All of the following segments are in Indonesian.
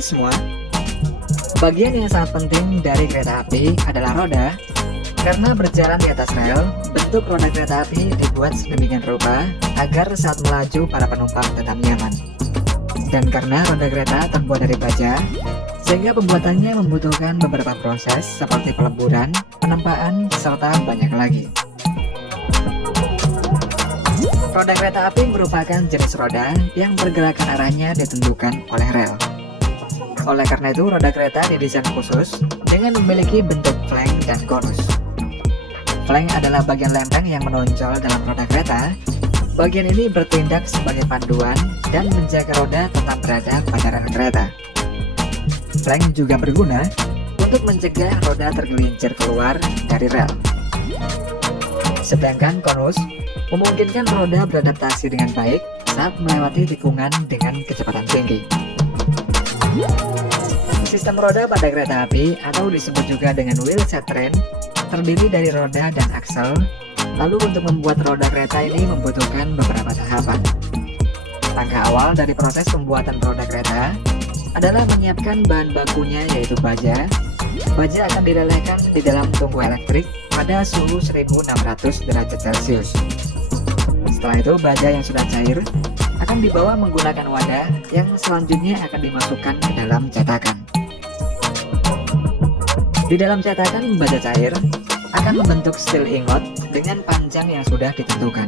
Hai semua, bagian yang sangat penting dari kereta api adalah roda. Karena berjalan di atas rel, bentuk roda kereta api dibuat sedemikian rupa agar saat melaju para penumpang tetap nyaman. Dan karena roda kereta terbuat dari baja, sehingga pembuatannya membutuhkan beberapa proses seperti peleburan, penempaan, serta banyak lagi. Roda kereta api merupakan jenis roda yang pergerakan arahnya ditentukan oleh rel. Oleh karena itu, roda kereta didesain khusus dengan memiliki bentuk flank dan konus. Flank adalah bagian lempeng yang menonjol dalam roda kereta. Bagian ini bertindak sebagai panduan dan menjaga roda tetap berada pada rel kereta. Flank juga berguna untuk mencegah roda tergelincir keluar dari rel. Sedangkan konus memungkinkan roda beradaptasi dengan baik saat melewati tikungan dengan kecepatan tinggi. Sistem roda pada kereta api atau disebut juga dengan wheel set train terdiri dari roda dan aksel. Lalu untuk membuat roda kereta ini membutuhkan beberapa tahapan. Langkah awal dari proses pembuatan roda kereta adalah menyiapkan bahan bakunya, yaitu baja. Baja akan dilelehkan di dalam tungku elektrik pada suhu 1600 derajat Celcius. Setelah itu, baja yang sudah cair akan dibawa menggunakan wadah yang selanjutnya akan dimasukkan ke dalam cetakan. Di dalam cetakan baja cair akan membentuk steel ingot dengan panjang yang sudah ditentukan.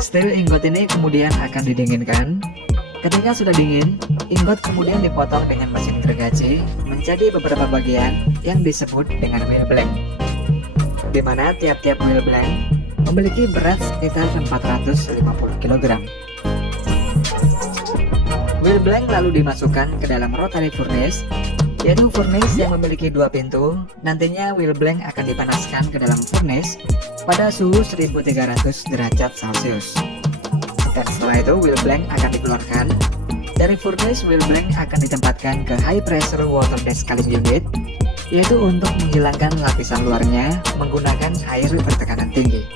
Steel ingot ini kemudian akan didinginkan. Ketika sudah dingin, ingot kemudian dipotong dengan mesin gergaji menjadi beberapa bagian yang disebut dengan wheel blank, di mana tiap-tiap wheel blank memiliki berat sekitar 450 kg. Wheel blank lalu dimasukkan ke dalam rotary furnace, yaitu furnace yang memiliki dua pintu. Nantinya wheel blank akan dipanaskan ke dalam furnace pada suhu 1300 derajat Celcius. Dan setelah itu wheel blank akan dikeluarkan dari furnace. Wheel blank akan ditempatkan ke high pressure water descaling unit, yaitu untuk menghilangkan lapisan luarnya menggunakan air bertekanan tinggi.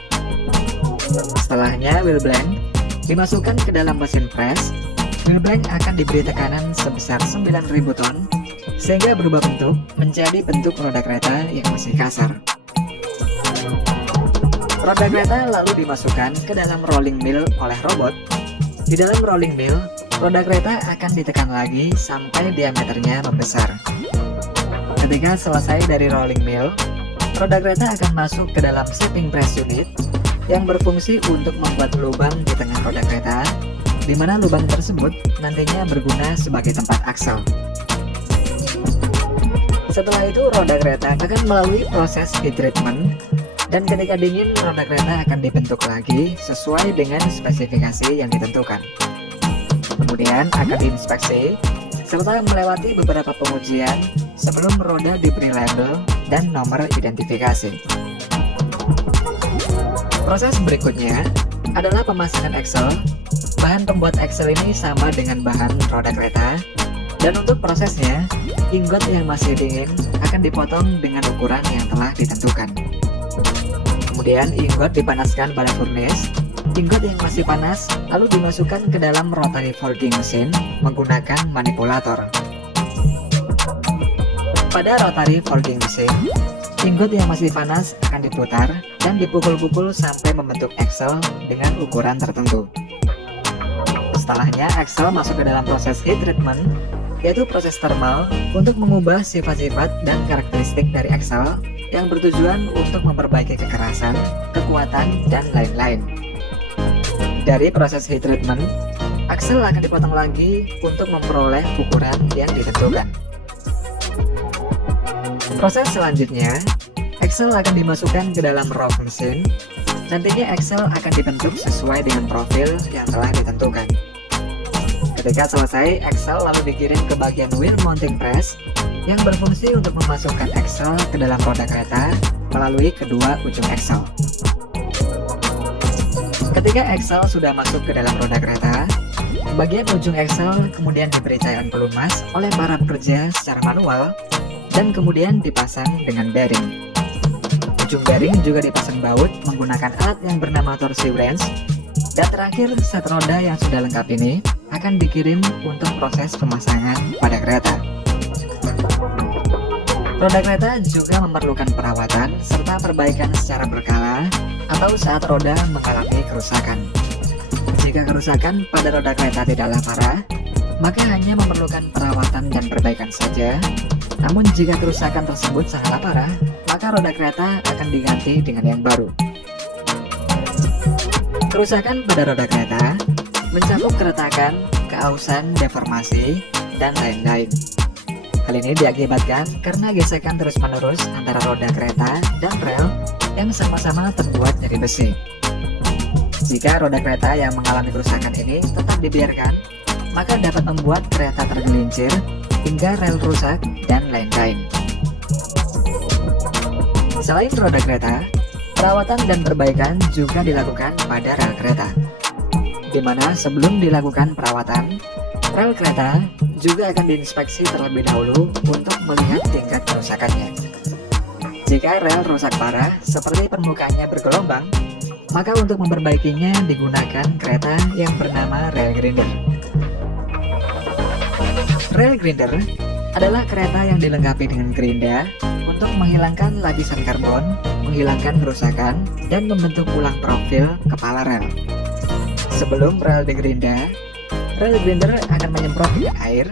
Setelahnya wheel blank dimasukkan ke dalam mesin press. Wheel blank akan diberi tekanan sebesar 9.000 ton sehingga berubah bentuk menjadi bentuk roda kereta yang masih kasar. Roda kereta lalu dimasukkan ke dalam rolling mill oleh robot. Di dalam rolling mill, roda kereta akan ditekan lagi sampai diameternya membesar. Ketika selesai dari rolling mill, roda kereta akan masuk ke dalam shaping press unit yang berfungsi untuk membuat lubang di tengah roda kereta, di mana lubang tersebut nantinya berguna sebagai tempat aksel. Setelah itu roda kereta akan melalui proses heat treatment, dan ketika dingin roda kereta akan dibentuk lagi sesuai dengan spesifikasi yang ditentukan. Kemudian akan diinspeksi serta melewati beberapa pengujian sebelum roda diberi label dan nomor identifikasi. Proses berikutnya adalah pemasangan aksel. Bahan pembuat aksel ini sama dengan bahan roda kereta, dan untuk prosesnya, ingot yang masih dingin akan dipotong dengan ukuran yang telah ditentukan. Kemudian ingot dipanaskan pada furnace. Ingot yang masih panas lalu dimasukkan ke dalam rotary forging mesin menggunakan manipulator. Pada rotary forging mesin, ingot yang masih panas akan diputar dan dipukul-pukul sampai membentuk aksel dengan ukuran tertentu. Setelahnya, aksel masuk ke dalam proses heat treatment, yaitu proses thermal untuk mengubah sifat-sifat dan karakteristik dari aksel yang bertujuan untuk memperbaiki kekerasan, kekuatan, dan lain-lain. Dari proses heat treatment, aksel akan dipotong lagi untuk memperoleh ukuran yang ditentukan. Proses selanjutnya, aksel akan dimasukkan ke dalam rock mesin. Nantinya aksel akan dibentuk sesuai dengan profil yang telah ditentukan. Ketika selesai, aksel lalu dikirim ke bagian wheel mounting press yang berfungsi untuk memasukkan aksel ke dalam roda kereta melalui kedua ujung aksel. Ketika aksel sudah masuk ke dalam roda kereta, bagian ujung aksel kemudian diberi cairan pelumas oleh para pekerja secara manual dan kemudian dipasang dengan bearing. Ujung bearing juga dipasang baut menggunakan alat yang bernama torsi wrench. Dan terakhir, set roda yang sudah lengkap ini akan dikirim untuk proses pemasangan pada kereta. Roda kereta juga memerlukan perawatan serta perbaikan secara berkala atau saat roda mengalami kerusakan. Jika kerusakan pada roda kereta tidaklah parah, maka hanya memerlukan perawatan dan perbaikan saja. Namun jika kerusakan tersebut sangatlah parah, maka roda kereta akan diganti dengan yang baru. Kerusakan pada roda kereta mencakup keretakan, keausan, deformasi, dan lain-lain. Hal ini diakibatkan karena gesekan terus-menerus antara roda kereta dan rel yang sama-sama terbuat dari besi. Jika roda kereta yang mengalami kerusakan ini tetap dibiarkan, maka dapat membuat kereta tergelincir hingga rel rusak dan lain-lain. Selain roda kereta, perawatan dan perbaikan juga dilakukan pada rel kereta, di mana sebelum dilakukan perawatan, rel kereta juga akan diinspeksi terlebih dahulu untuk melihat tingkat kerusakannya. Jika rel rusak parah seperti permukaannya bergelombang, maka untuk memperbaikinya digunakan kereta yang bernama rail grinder. Rail grinder adalah kereta yang dilengkapi dengan gerinda untuk menghilangkan lapisan karbon, menghilangkan kerusakan, dan membentuk ulang profil kepala rel. Sebelum rel digerinda, rail grinder akan menyemprot minyak air,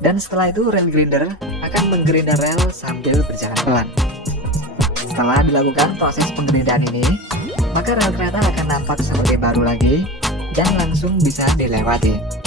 dan setelah itu rail grinder akan menggerinda rel sambil berjalan pelan. Setelah dilakukan proses penggerindaan ini, maka rel kereta akan nampak seperti baru lagi dan langsung bisa dilewati.